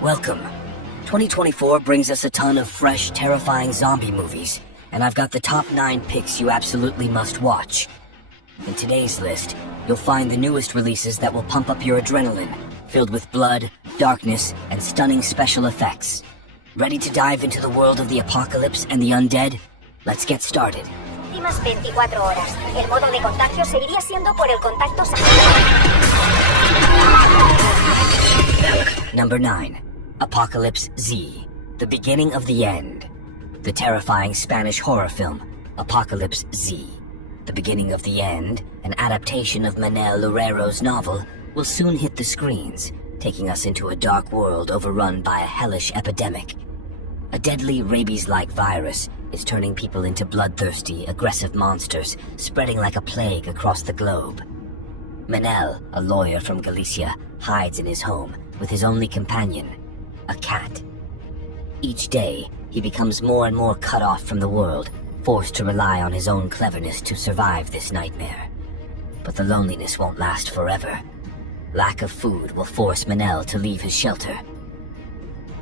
Welcome. 2024 brings us a ton of fresh, terrifying zombie movies, and I've got the top 9 picks you absolutely must watch. In today's list, you'll find the newest releases that will pump up your adrenaline, filled with blood, darkness, and stunning special effects. Ready to dive into the world of the apocalypse and the undead? Let's get started. Últimas 24 horas. El modo de contagio seguiría siendo por el contacto Number 9. Apocalypse Z, The Beginning of the End. The terrifying Spanish horror film, Apocalypse Z, The Beginning of the End, an adaptation of Manel Loureiro's novel, will soon hit the screens, taking us into a dark world overrun by a hellish epidemic. A deadly rabies-like virus is turning people into bloodthirsty, aggressive monsters, spreading like a plague across the globe. Manel, a lawyer from Galicia, hides in his home with his only companion, a cat. Each day, he becomes more and more cut off from the world, forced to rely on his own cleverness to survive this nightmare. But the loneliness won't last forever. Lack of food will force Manel to leave his shelter.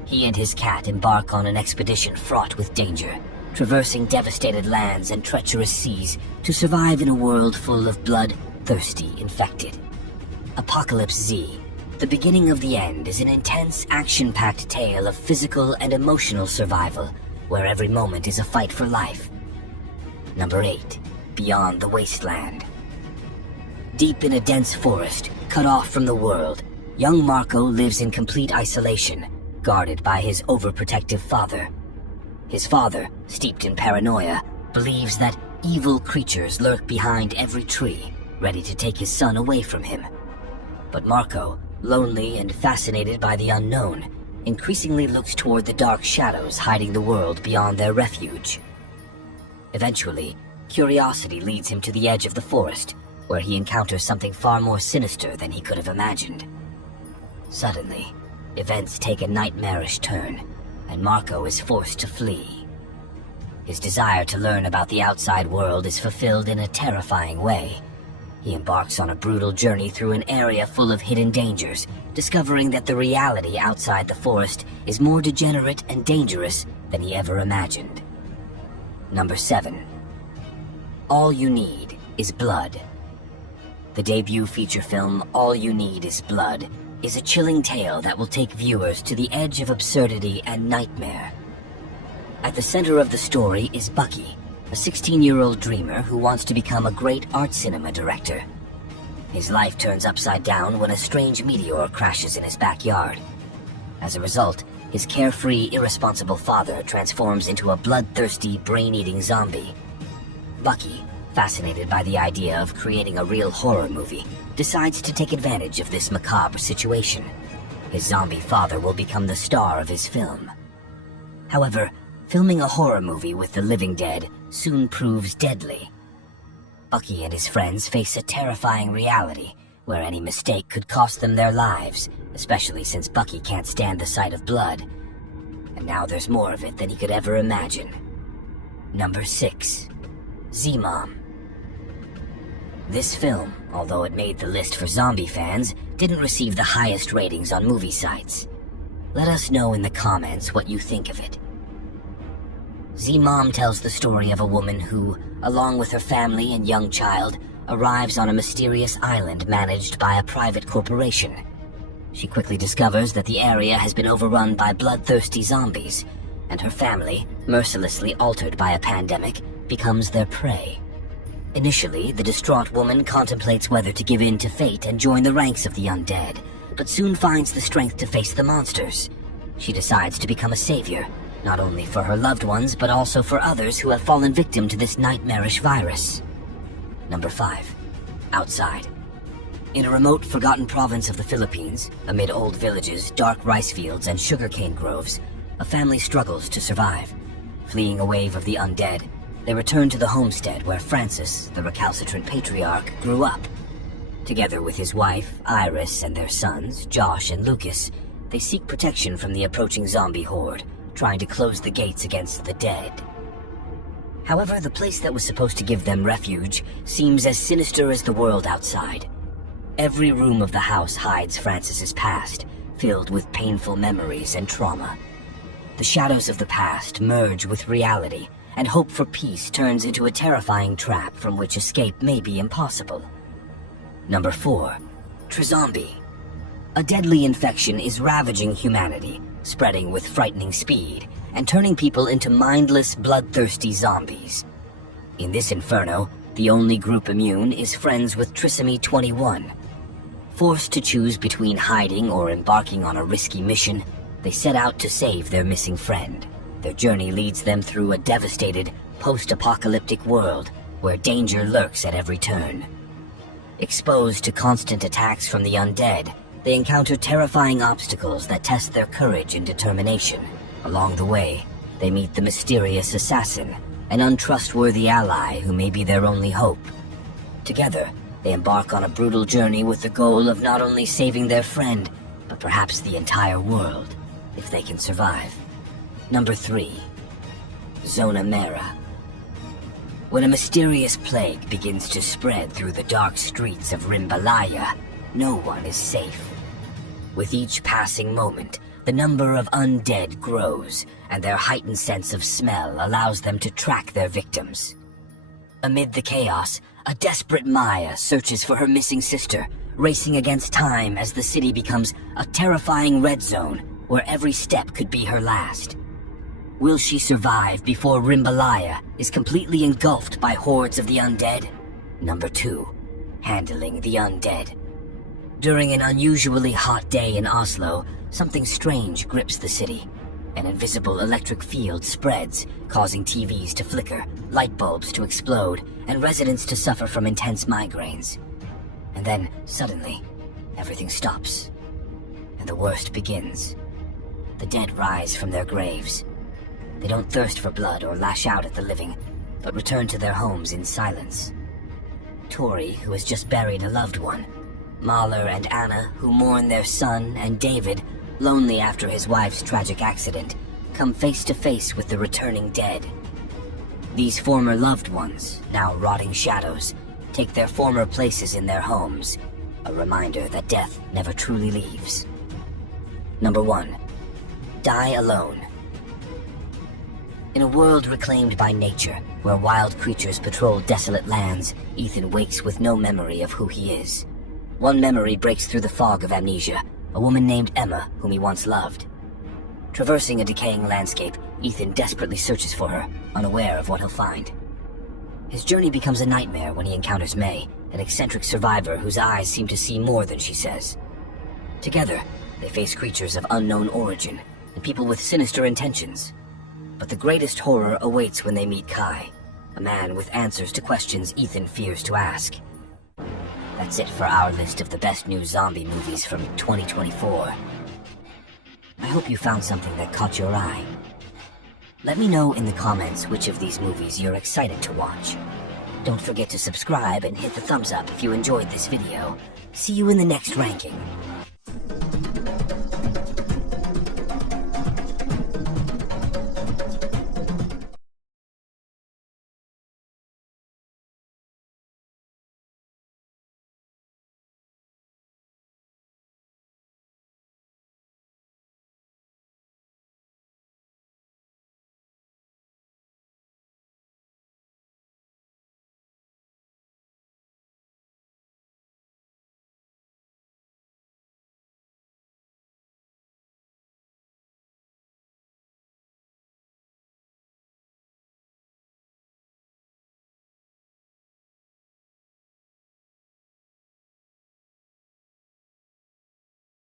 He and his cat embark on an expedition fraught with danger, traversing devastated lands and treacherous seas to survive in a world full of blood-thirsty infected. Apocalypse Z, The Beginning of the End is an intense, action-packed tale of physical and emotional survival, where every moment is a fight for life. Number 8. Beyond the Wasteland. Deep in a dense forest, cut off from the world, young Marco lives in complete isolation, guarded by his overprotective father. His father, steeped in paranoia, believes that evil creatures lurk behind every tree, ready to take his son away from him. But Marco, lonely and fascinated by the unknown, increasingly looks toward the dark shadows hiding the world beyond their refuge. Eventually, curiosity leads him to the edge of the forest, where he encounters something far more sinister than he could have imagined. Suddenly, events take a nightmarish turn, and Marco is forced to flee. His desire to learn about the outside world is fulfilled in a terrifying way. He embarks on a brutal journey through an area full of hidden dangers, discovering that the reality outside the forest is more degenerate and dangerous than he ever imagined. Number 7. All You Need is Blood. The debut feature film, All You Need is Blood, is a chilling tale that will take viewers to the edge of absurdity and nightmare. At the center of the story is Bucky, a 16-year-old dreamer who wants to become a great art cinema director. His life turns upside down when a strange meteor crashes in his backyard. As a result, his carefree, irresponsible father transforms into a bloodthirsty, brain-eating zombie. Bucky, fascinated by the idea of creating a real horror movie, decides to take advantage of this macabre situation. His zombie father will become the star of his film. However, filming a horror movie with the living dead soon proves deadly. Bucky and his friends face a terrifying reality where any mistake could cost them their lives, especially since Bucky can't stand the sight of blood. And now there's more of it than he could ever imagine. Number 6. Z-Mom. This film, although it made the list for zombie fans, didn't receive the highest ratings on movie sites. Let us know in the comments what you think of it. Z-Mom tells the story of a woman who, along with her family and young child, arrives on a mysterious island managed by a private corporation. She quickly discovers that the area has been overrun by bloodthirsty zombies, and her family, mercilessly altered by a pandemic, becomes their prey. Initially, the distraught woman contemplates whether to give in to fate and join the ranks of the undead, but soon finds the strength to face the monsters. She decides to become a savior, not only for her loved ones, but also for others who have fallen victim to this nightmarish virus. Number 5. Outside. In a remote, forgotten province of the Philippines, amid old villages, dark rice fields, and sugarcane groves, a family struggles to survive. Fleeing a wave of the undead, they return to the homestead where Francis, the recalcitrant patriarch, grew up. Together with his wife, Iris, and their sons, Josh and Lucas, they seek protection from the approaching zombie horde, trying to close the gates against the dead. However, the place that was supposed to give them refuge seems as sinister as the world outside. Every room of the house hides Francis's past, filled with painful memories and trauma. The shadows of the past merge with reality, and hope for peace turns into a terrifying trap from which escape may be impossible. Number 4. Trizombie. A deadly infection is ravaging humanity, spreading with frightening speed, and turning people into mindless, bloodthirsty zombies. In this inferno, the only group immune is friends with Trisomy 21. Forced to choose between hiding or embarking on a risky mission, they set out to save their missing friend. Their journey leads them through a devastated, post-apocalyptic world where danger lurks at every turn. Exposed to constant attacks from the undead, they encounter terrifying obstacles that test their courage and determination. Along the way, they meet the mysterious assassin, an untrustworthy ally who may be their only hope. Together, they embark on a brutal journey with the goal of not only saving their friend, but perhaps the entire world, if they can survive. Number 3. Zona Merah. When a mysterious plague begins to spread through the dark streets of Rimbalaya, no one is safe. With each passing moment, the number of undead grows, and their heightened sense of smell allows them to track their victims. Amid the chaos, a desperate Maya searches for her missing sister, racing against time as the city becomes a terrifying red zone where every step could be her last. Will she survive before Rimbalaya is completely engulfed by hordes of the undead? Number 2. Handling the undead. During an unusually hot day in Oslo, something strange grips the city. An invisible electric field spreads, causing TVs to flicker, light bulbs to explode, and residents to suffer from intense migraines. And then, suddenly, everything stops. And the worst begins. The dead rise from their graves. They don't thirst for blood or lash out at the living, but return to their homes in silence. Tori, who has just buried a loved one. Mahler and Anna, who mourn their son, and David, lonely after his wife's tragic accident, come face to face with the returning dead. These former loved ones, now rotting shadows, take their former places in their homes, a reminder that death never truly leaves. Number 1. Die alone. In a world reclaimed by nature, where wild creatures patrol desolate lands, Ethan wakes with no memory of who he is. One memory breaks through the fog of amnesia, a woman named Emma whom he once loved. Traversing a decaying landscape, Ethan desperately searches for her, unaware of what he'll find. His journey becomes a nightmare when he encounters May, an eccentric survivor whose eyes seem to see more than she says. Together, they face creatures of unknown origin, and people with sinister intentions. But the greatest horror awaits when they meet Kai, a man with answers to questions Ethan fears to ask. That's it for our list of the best new zombie movies from 2024. I hope you found something that caught your eye. Let me know in the comments which of these movies you're excited to watch. Don't forget to subscribe and hit the thumbs up if you enjoyed this video. See you in the next ranking.